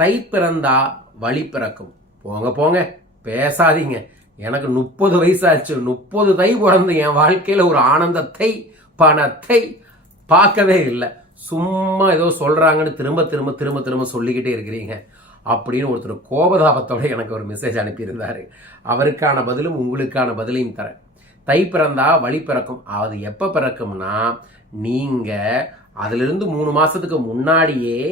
தை பிறந்தா வழி பிறக்கும். போங்க போங்க, பேசாதீங்க. எனக்கு 30 வயசாச்சு. 30 தை பிறந்து என் வாழ்க்கையில ஒரு ஆனந்தத்தை, பணத்தை பார்க்கவே இல்லை. சும்மா ஏதோ சொல்றாங்கன்னு திரும்ப திரும்ப திரும்ப திரும்ப சொல்லிக்கிட்டே இருக்கிறீங்க அப்படின்னு ஒருத்தர் கோபதாபத்தோட எனக்கு ஒரு மெசேஜ் அனுப்பியிருந்தாரு. அவருக்கான பதிலும் உங்களுக்கான பதிலையும் தரேன். தை பிறந்தா வழி பிறக்கும். அது எப்போ பிறக்கும்னா, நீங்க அதிலிருந்து 3 மாசத்துக்கு முன்னாடியே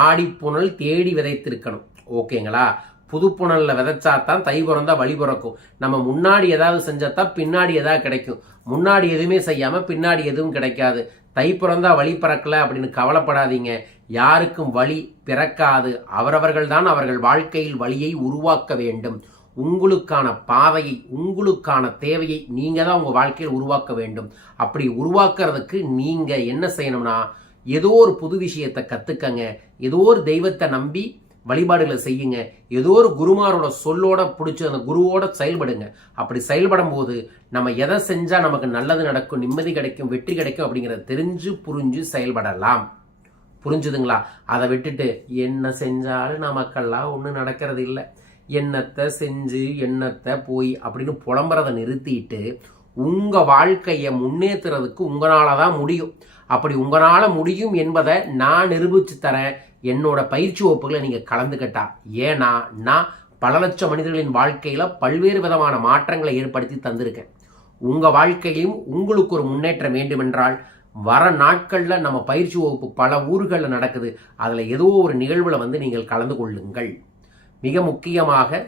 ஆடிப்புணல் தேடி விதைத்திருக்கணும். ஓகேங்களா? புது புனல்ல விதைச்சாதான் தை பிறந்தா வழி பிறக்கும். நம்ம முன்னாடி ஏதாவது செஞ்சாதான் பின்னாடி ஏதாவது கிடைக்கும். முன்னாடி எதுவுமே செய்யாம பின்னாடி எதுவும் கிடைக்காது. தை பிறந்தா வழி பிறக்கல அப்படின்னு கவலைப்படாதீங்க. யாருக்கும் வழி பிறக்காது. அவரவர்கள் தான் அவர்கள் வாழ்க்கையில் வழியை உருவாக்க வேண்டும். உங்களுக்கான பாதையை, உங்களுக்கான தேவையை நீங்க தான் உங்க வாழ்க்கையில் உருவாக்க வேண்டும். அப்படி உருவாக்குறதுக்கு நீங்க என்ன செய்யணும்னா, ஏதோ ஒரு புது விஷயத்தை கத்துக்கங்க. ஏதோ ஒரு தெய்வத்தை நம்பி வழிபாடுகளை செய்யுங்க. ஏதோ ஒரு குருமாரோட சொல்லோட பிடிச்சி அந்த குருவோட செயல்படுங்க. அப்படி செயல்படும் போது நம்ம எதை செஞ்சா நமக்கு நல்லது நடக்கும், நிம்மதி கிடைக்கும், வெற்றி கிடைக்கும் அப்படிங்கிறத தெரிஞ்சு புரிஞ்சு செயல்படலாம். புரிஞ்சுதுங்களா? அதை விட்டுட்டு என்ன செஞ்சாலும் நமக்கெல்லாம் ஒன்றும் நடக்கிறது இல்லை, என்னத்தை செஞ்சு என்னத்தை போய் அப்படின்னு புலம்புறதை நிறுத்திட்டு உங்க வாழ்க்கையை முன்னேற்றுறதுக்கு உங்களால தான் முடியும். அப்படி உங்களால முடியும் என்பதை நான் நிரூபிச்சு தரேன். என்னோட பயிற்சி வகுப்புகளை நீங்க கலந்துக்கிட்டா. ஏன்னா நான் பல லட்சம் மனிதர்களின் வாழ்க்கையில பல்வேறு விதமான மாற்றங்களை ஏற்படுத்தி தந்திருக்கேன். உங்க வாழ்க்கையிலும் உங்களுக்கு ஒரு முன்னேற்றம் வேண்டுமென்றால் வர நாட்கள்ல நம்ம பயிற்சி வகுப்பு பல ஊர்களில் நடக்குது. அதுல ஏதோ ஒரு நிகழ்வுல நீங்கள் கலந்து கொள்ளுங்கள். மிக முக்கியமாக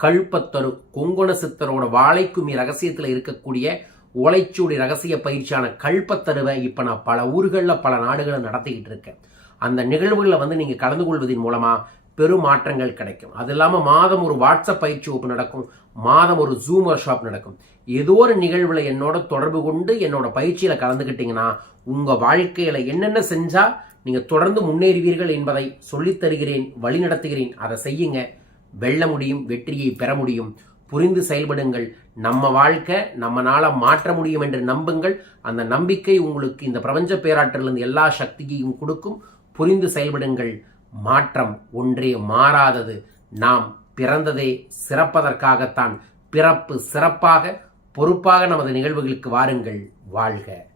கல்பத்தரு கொங்கண சித்தரோட வாழைக்குமி ரகசியத்தில் இருக்கக்கூடிய ஓலைச்சூடி ரகசிய பயிற்சியான கல்பத்தருவை இப்போ நான் பல ஊர்களில் பல நாடுகளில் நடத்திக்கிட்டு இருக்கேன். அந்த நிகழ்வுகளில் நீங்கள் கலந்து கொள்வதன் மூலமாக பெரும் மாற்றங்கள் கிடைக்கும். அது இல்லாமல் மாதம் ஒரு வாட்ஸ்அப் பயிற்சி வகுப்பு நடக்கும், மாதம் ஒரு ஜூம் ஒர்க் ஷாப் நடக்கும். ஏதோ ஒரு நிகழ்வில் என்னோட தொடர்பு கொண்டு என்னோட பயிற்சியில் கலந்துக்கிட்டீங்கன்னா உங்கள் வாழ்க்கையில் என்னென்ன செஞ்சால் நீங்கள் தொடர்ந்து முன்னேறுவீர்கள் என்பதை சொல்லித் தருகிறேன், வழி நடத்துகிறேன். அதை செய்யுங்க. வெல்ல முடியும், வெற்றியை பெற முடியும். புரிந்து செயல்படுங்கள். நம்ம வாழ்க்கை நம்மனால மாற்ற முடியும் என்று நம்புங்கள். அந்த நம்பிக்கை உங்களுக்கு இந்த பிரபஞ்ச பேராற்றிலிருந்து எல்லா சக்தியையும் கொடுக்கும். புரிந்து செயல்படுங்கள். மாற்றம் ஒன்றே மாறாதது. நாம் பிறந்ததே சிறப்பதற்காகத்தான். பிறப்பு சிறப்பாக, பொறுப்பாக நமது நிகழ்வுகளுக்கு வாருங்கள். வாழ்க.